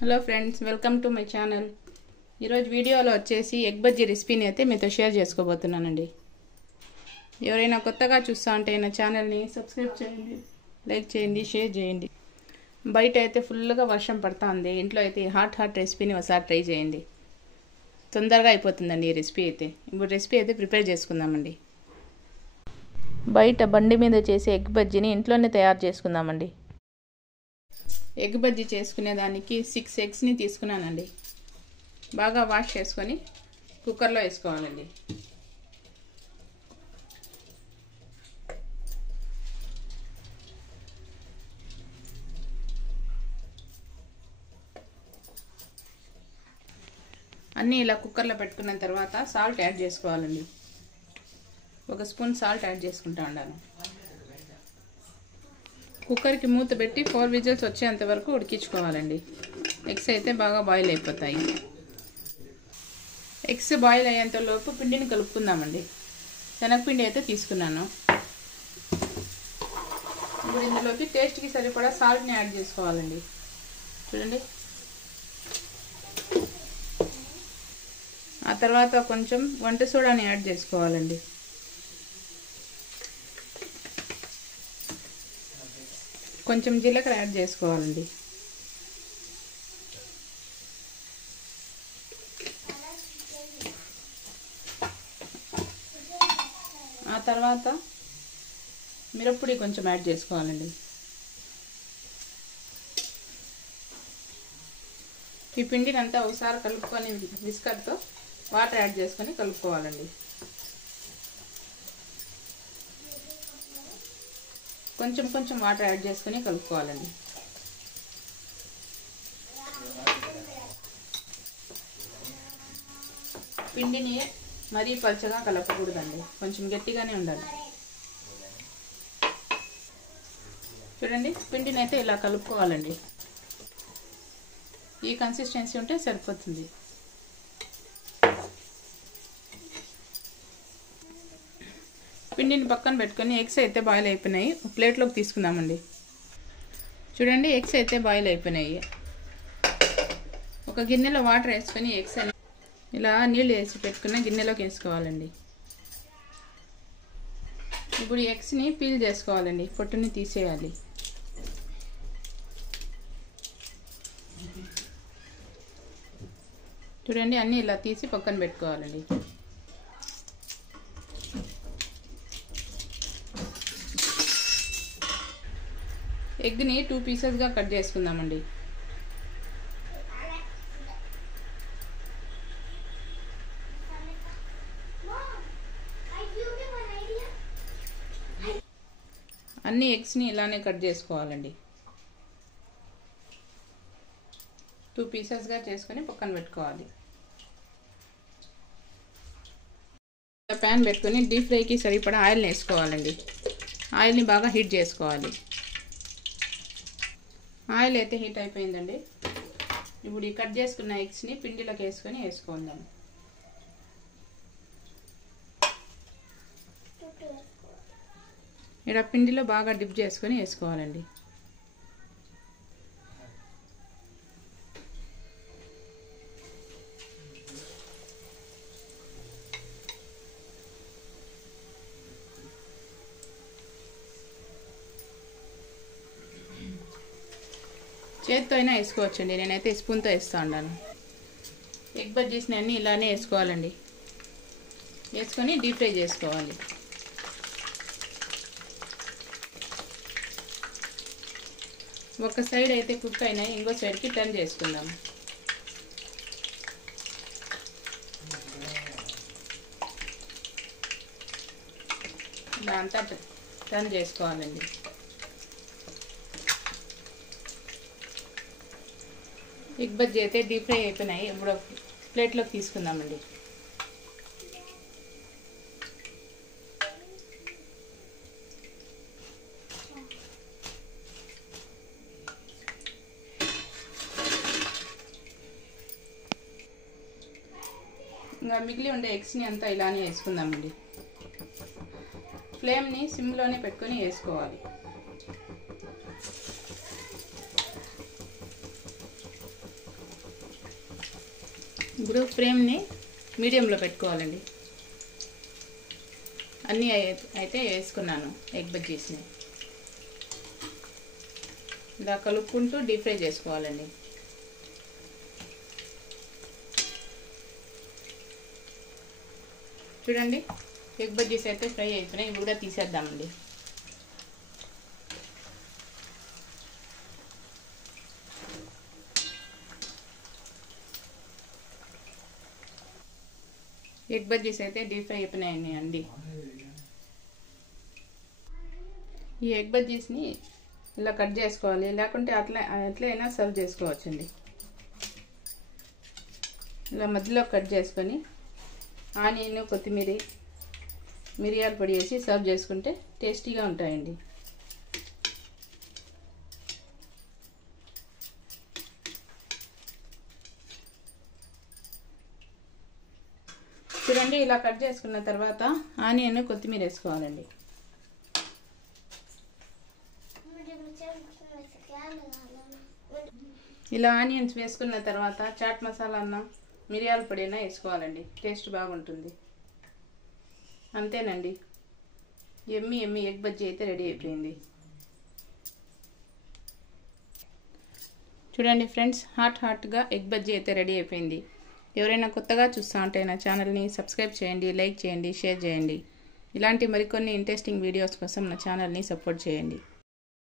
Hello friends, welcome to my channel. ఈరోజు వీడియోలో వచ్చేసి ఎగ్ బజ్జీ రెసిపీని అయితే మీతో షేర్ చేసుకోబోతున్నానండి. ఎవరైనా కొత్తగా చూస్తా ఉంటే నా ఛానల్ని సబ్స్క్రైబ్ చేయండి, లైక్ చేయండి, షేర్ చేయండి. బయట అయితే ఫుల్గా వర్షం పడుతుంది. ఇంట్లో అయితే హాట్ రెసిపీని ఒకసారి ట్రై చేయండి. తొందరగా అయిపోతుందండి ఈ రెసిపీ అయితే. ఇప్పుడు రెసిపీ అయితే ప్రిపేర్ చేసుకుందామండి. బయట బండి మీద చేసే ఎగ్ బజ్జీని ఇంట్లోనే తయారు చేసుకుందామండి. ఎగ్ బజ్జీ చేసుకునేదానికి 6 ఎగ్స్ని తీసుకున్నానండి. బాగా వాష్ చేసుకొని కుక్కర్లో వేసుకోవాలండి. అన్నీ ఇలా కుక్కర్లో పెట్టుకున్న తర్వాత సాల్ట్ యాడ్ చేసుకోవాలండి. 1 స్పూన్ సాల్ట్ యాడ్ చేసుకుంటా ఉండాలి. కుక్కర్కి మూత పెట్టి 4 విజిల్స్ వచ్చేంత వరకు ఉడికించుకోవాలండి. ఎగ్స్ అయితే బాగా బాయిల్ అయిపోతాయి. ఎగ్స్ బాయిల్ అయ్యేంత లోపు పిండిని కలుపుకుందామండి. శనగపిండి అయితే తీసుకున్నాను. ఇప్పుడు ఇందులోకి టేస్ట్కి సరిపడా సాల్ట్ని యాడ్ చేసుకోవాలండి. చూడండి. ఆ తర్వాత కొంచెం వంట సోడాని యాడ్ చేసుకోవాలండి. కొంచెం జీలకర్ర యాడ్ చేసుకోవాలండి. ఆ తర్వాత మిరప్పొడి కొంచెం యాడ్ చేసుకోవాలండి. ఈ పిండిని అంతా ఒకసారి కలుపుకొని విస్కర్తో వాటర్ యాడ్ చేసుకొని కలుపుకోవాలండి. కొంచెం వాటర్ యాడ్ చేసుకుని కలుపుకోవాలండి. పిండిని మరీ పల్చగా కలపకూడదండి, కొంచెం గట్టిగానే ఉండాలి. చూడండి, పిండిని అయితే ఇలా కలుపుకోవాలండి. ఈ కన్సిస్టెన్సీ ఉంటే సరిపోతుంది. పిండిని పక్కన పెట్టుకొని ఎగ్స్ అయితే బాయిల్ అయిపోయినాయి. ప్లేట్లోకి తీసుకుందామండి. చూడండి, ఎగ్స్ అయితే బాయిల్ అయిపోయినాయి. ఒక గిన్నెలో వాటర్ వేసుకొని ఎగ్స్ ఇలా నీళ్ళు వేసి పెట్టుకున్న గిన్నెలోకి వేసుకోవాలండి. ఇప్పుడు ఎగ్స్ని పీల్ చేసుకోవాలండి. పొట్టుని తీసేయాలి. చూడండి, అన్నీ ఇలా తీసి పక్కన పెట్టుకోవాలండి. ఎగ్ని 2 పీసెస్గా కట్ చేసుకుందామండి. అన్ని ఎగ్స్ని ఇలానే కట్ చేసుకోవాలండి. 2 పీసెస్గా చేసుకొని పక్కన పెట్టుకోవాలి. ప్యాన్ పెట్టుకొని డీప్ ఫ్రైకి సరిపడా ఆయిల్ని వేసుకోవాలండి. ఆయిల్ని బాగా హీట్ చేసుకోవాలి. ఆయిల్ అయితే హీట్ అయిపోయిందండి. ఇప్పుడు ఈ కట్ చేసుకున్న ఎగ్స్ని పిండిలోకి వేసుకొని వేసుకుందాం. ఇక్కడ పిండిలో బాగా డిప్ చేసుకొని వేసుకోవాలండి. చేతితో అయినా వేసుకోవచ్చండి. నేనైతే స్పూన్తో వేస్తూ ఉన్నాను. ఎగ్ బజ్జీస్ని అన్నీ ఇలానే వేసుకోవాలండి. వేసుకొని డీప్ ఫ్రై చేసుకోవాలి. ఒక సైడ్ అయితే కుక్ అయినాయి, ఇంకో సైడ్కి టర్న్ చేసుకుందాం. ఇలా అంతా టర్న్ చేసుకోవాలండి. ఎగ్ బజ్జీ అయితే డీప్ ఫ్రై అయిపోయినాయి. ఇప్పుడు ప్లేట్లోకి తీసుకుందామండి. ఇంకా మిగిలి ఉండే ఎగ్స్ని అంతా ఇలానే వేసుకుందామండి. ఫ్లేమ్ని సిమ్లోనే పెట్టుకొని వేసుకోవాలి. ఇప్పుడు ఫ్లేమ్ని మీడియంలో పెట్టుకోవాలండి. అన్నీ అయితే వేసుకున్నాను ఎగ్ బజ్జీస్ని. ఇలా కలుపుకుంటూ డీప్ ఫ్రై చేసుకోవాలండి. చూడండి, ఎగ్ బజ్జీస్ అయితే ఫ్రై అయిపోయినాయి. ఇవి కూడా తీసేద్దామండి. ఎగ్ బజ్జీస్ అయితే డీప్ ఫ్రై అయిపోయినాయండి అండి. ఈ ఎగ్ బజ్జీస్ని ఇలా కట్ చేసుకోవాలి, లేకుంటే అట్లయినా సర్వ్ చేసుకోవచ్చండి. ఇలా మధ్యలో కట్ చేసుకొని ఆనియన్, కొత్తిమీర, మిరియాల పొడి వేసి సర్వ్ చేసుకుంటే టేస్టీగా ఉంటాయండి. చూడండి, ఇలా కట్ చేసుకున్న తర్వాత ఆనియన్, కొత్తిమీర వేసుకోవాలండి. ఇలా ఆనియన్స్ వేసుకున్న తర్వాత చాట్ మసాలా అన్న, మిరియాల పొడి అయినా వేసుకోవాలండి. టేస్ట్ బాగుంటుంది. అంతేనండి, ఎమ్మి ఎగ్ బజ్జీ అయితే రెడీ అయిపోయింది. చూడండి ఫ్రెండ్స్, హాట్గా ఎగ్ బజ్జీ అయితే రెడీ అయిపోయింది. ఎవరైనా కొత్తగా చూస్తా ఉంటే నా ఛానల్ని సబ్స్క్రైబ్ చేయండి, లైక్ చేయండి, షేర్ చేయండి. ఇలాంటి మరికొన్ని ఇంట్రెస్టింగ్ వీడియోస్ కోసం నా ఛానల్ని సపోర్ట్ చేయండి.